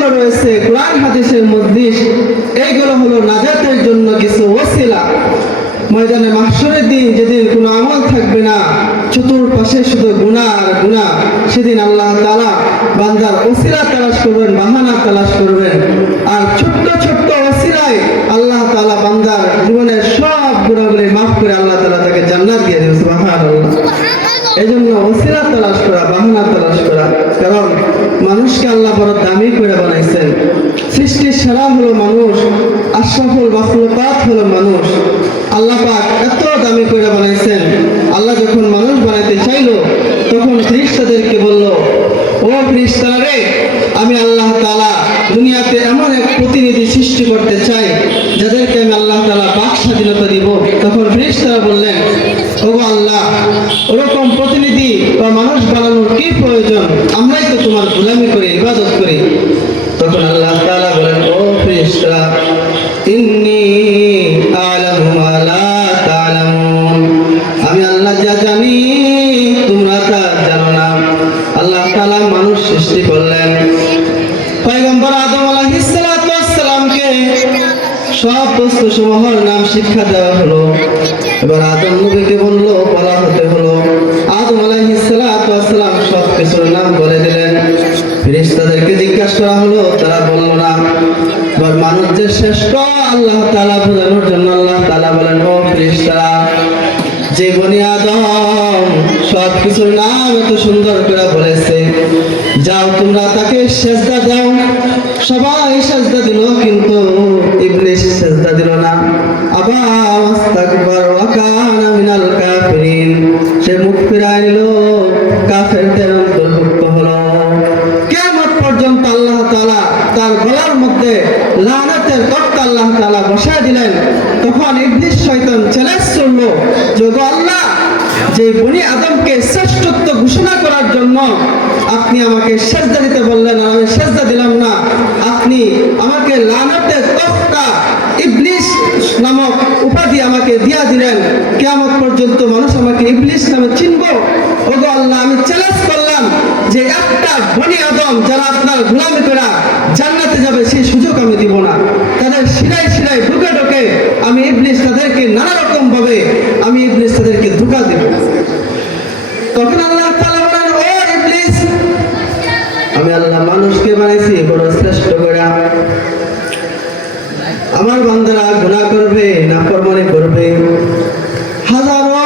যেগুলো রয়েছে কোরআন হাদিসের মজলিস, এইগুলো হলো নাজাতের জন্য কিছু ওসিলা। ময়দানে মাহশরের দিন যেদিন কোনো আমল থাকবে না, চতুর্পাশে শুধু গুনাহ আর গুনাহ, সেদিন আল্লাহ তাআলা বান্দার ওসিলা তালাশ করবেন, বাহানা তালাশ করবেন। আর ছোট্ট ছোট্ট ওসিলায় আল্লাহ তাআলা বান্দার জীবনের সব গুনাহগুলি মাফ করে আল্লাহ তাআলা তাকে জান্নাত দিয়ে দেবেন। সুবহানাল্লাহ। এই জন্য ওসিলা তালাশ করা, বাহানা তালাশ করা। কারণ মানুষকে আল্লাহ বড় দামি করে বানাইছেন। সৃষ্টির সেরা হলো মানুষ, আশরাফুল মাখলুকাত হলো মানুষ। আল্লাহ পাক এত দামি করে বানাইছেন। আল্লাহ যখন মানুষ বানাইতে চাইলো, তখন ফেরেশতাদেরকে বলল, ও ফেরেশতারা রে, আমি আল্লাহ তাআলা দুনিয়াতে এমন এক প্রতিনিধি সৃষ্টি করতে চাই যাদেরকে আমি আল্লাহ তাআলা বাক স্বাধীনতা দিব। তখন ফেরেশতারা বললেন, ওগো আল্লাহ, ওরকম প্রতিনিধি বা মানুষ বানানোর কি প্রয়োজন? আমরাই তো তোমার গোলামি করি, ইবাদত করি। তখন আল্লাহ তাআলা বলেন, ও ফেরেশতারা, ইন্নী আ'লামু মা লা তা'লামুন, আমি আল্লাহ যা জানি তোমরা তা জানো না। আল্লাহ তাআলা মানুষ সৃষ্টি করলেন। পয়গম্বর আদম আলাইহিস সালাতু ওয়াস সালামকে সব বস্তু সমূহের নাম শিক্ষা দেওয়া হলো। এবার আদম নবীকে বলা হতে হলো। আদম আলাইহিস সালাতু ওয়াস সালাম সব কিছুর নাম বলে দিলেন। ফেরেশতাদেরকে জিজ্ঞাসা করা হলো, তারা বলল না। এবার মানুষ যে শ্রেষ্ঠ আল্লাহ তাআলা বোঝানোর জন্য আল্লাহ তাআলা বলেন, ও ফেরেশতারা, যে বনি আদম সব কিছুর নাম এত সুন্দর করে বলেছে, যাও তোমরা তাকে সেজদা দাও। সবাই সেজদা দিল, কিন্তু ইবলিস সেজদা দিল না। আবা ওয়াস্তাকবার ওয়া কানা মিনাল কাফিরিন, সে মুখ ফিরায় নিল, কাফেরদের অন্তর্ভুক্ত হলো। কিয়ামত পর্যন্ত আল্লাহ তাআলা তার গলার মধ্যে লানাতের তক্তা আল্লাহ তাআলা বসায় দিলেন। তখন ইবলিস শয়তান চ্যালেঞ্জ করলো, যে গো আল্লাহ, যে বনি আদমকে শ্রেষ্ঠত্ব ঘোষণা করার জন্য আপনি আমাকে সেজদা দিতে বললেন, আর আমি সেজদা দিলাম না, আপনি আমাকে লানাতের তক্তা ইবলিস নামক উপাধি আমাকে দিয়া দিলেন। কিয়ামত পর্যন্ত মানুষ আমাকে ইবলিস নামে চিনবো? ওগো আল্লাহ, আমি চ্যালেঞ্জ করলাম যে একটা বনি আদম যারা আপনার গোলামি করা জান্নাতে যাবে, সেই সুযোগ আমি দিব না। তাদের শিরায় শিরায় ঢুকে ঢুকে আমি ইবলিস তাদেরকে নানা রকম ভাবে আমি ইবলিস তাদেরকে ধোঁকা দেব। তখন আল্লাহ তাআলা বলেন, ও ইবলিস, আমি আল্লাহ মানুষকে বানাইছি বড় শ্রেষ্ঠ করে। আমার বান্দারা গুনাহ করবে, নাফরমানি করবে, হাজারো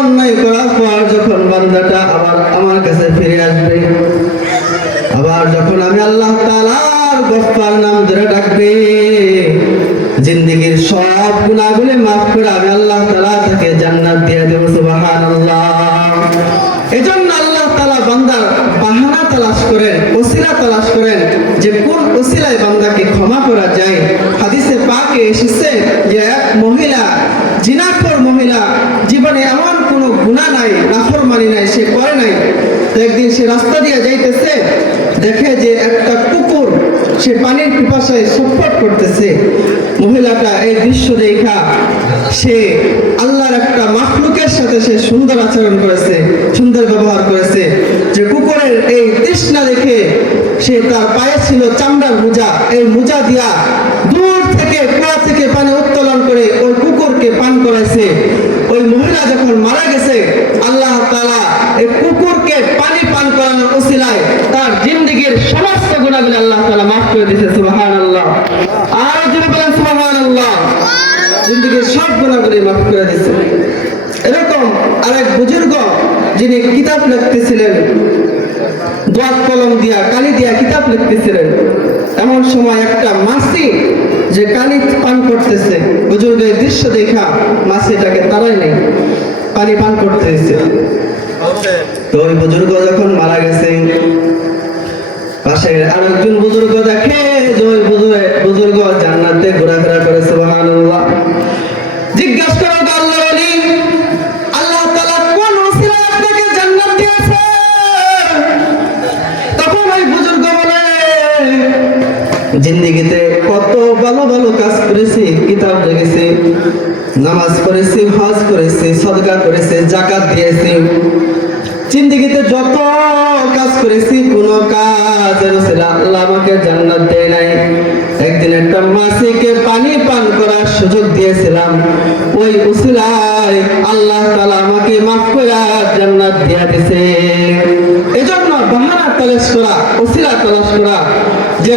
অন্যায় করার পর যখন বান্দাটা আবার আমার কাছে ফিরে আসবে, আবার যখন আমি আল্লাহ তাআলার গফফার নাম ধরে ডাকবে, জিন্দেগীর সব গুনাহগুলি মাফ করে আমি আল্লাহ তাআলা তাকে জান্নাত দিয়ে দেব। সুবহানাল্লাহ। এজন্য আল্লাহ তাআলা বান্দার বাহানা তালাশ করেন, ওসিলা তালাশ করেন, যে কোন ওসিলায় বান্দাকে ক্ষমা করা যায়। হাদিসে পাকে এসেছে যে এক মহিলা, জিনাখোর মহিলা, জীবনে এমন কোনো গুনাহ নাই, নাফরমানি নাই, সে করে নাই। তো একদিন সে রাস্তা দিয়ে যাইতেছে, দেখে যে একটা কুকুর সে পানির পিপাসায় ছটফট করতেছে। মহিলাটা এই দৃশ্য দেখা সে আল্লাহর একটা মাখলুকের সাথে সে সুন্দর আচরণ করেছে, সুন্দর ব্যবহার করেছে। যে কুকুরের এই তৃষ্ণা দেখে সে তার পায়ে ছিল চামড়ার মোজা, এই মোজা দিয়া দূর থেকে কুয়া থেকে পানি উত্তোলন করে ওই কুকুরকে পান করাইছে। ওই মহিলা যখন মারা গেছে, আল্লাহ তাআলা এই কুকুরকে পানি পান করানোর ওসিলায় তার জিন্দেগীর সমস্ত গুনাহগুলো আল্লাহ তাআলা মাফ করে দিয়েছে। সুবহানাল্লাহ। আর যিনি বলেন সুবহানাল্লাহ, জিন্দেগীর সব গুনাহগুলো মাফ করে দিয়েছে। এরকম আরেক বুজুর্গ যিনি কিতাব লিখতেছিলেন, দোয়াত কলম দিয়া কালি দিয়া কিতাব লিখতেছিলেন, এমন সময় একটা মাছি যে কালি পান করতেছে, বুজুর্গের দৃশ্য দেখা মাছিটাকে তাড়াই নাই, পানি পান করতেছে। তো ওই বুজুর্গ যখন মারা গেছে, পাশে আরেকজন বুজুর্গ দেখে যে ওই বুজুর্গ জান্নাতে ঘোরাফেরা করে। সুবহানাল্লাহ। জিজ্ঞাসা করো আল্লাহর ওলি, আল্লাহ তাআলা কোন ওসিলায় আপনাকে জান্নাত দিয়েছে? তখন ওই বুজুর্গ বলে, জিন্দেগিতে কত ভালো ভালো কাজ করেছি, কিতাব লিখেছি, নামাজ পড়েছি, হজ করেছি, সদকা করেছি, যাকাত দিয়েছি, জিন্দেগিতে যত কাজ করেছি কোন কাজের উসিলা আল্লাহ আমাকে জান্নাত দেয় নাই। একদিন একটা মাছিকে পানি পান করার সুযোগ দিয়েছিলাম, ওই উসিলায় আল্লাহ তাআলা আমাকে মাফ করে জান্নাত দিয়া দিয়েছে। এজন্য বাহানা তালাশ করা, উসিলা তালাশ করা যে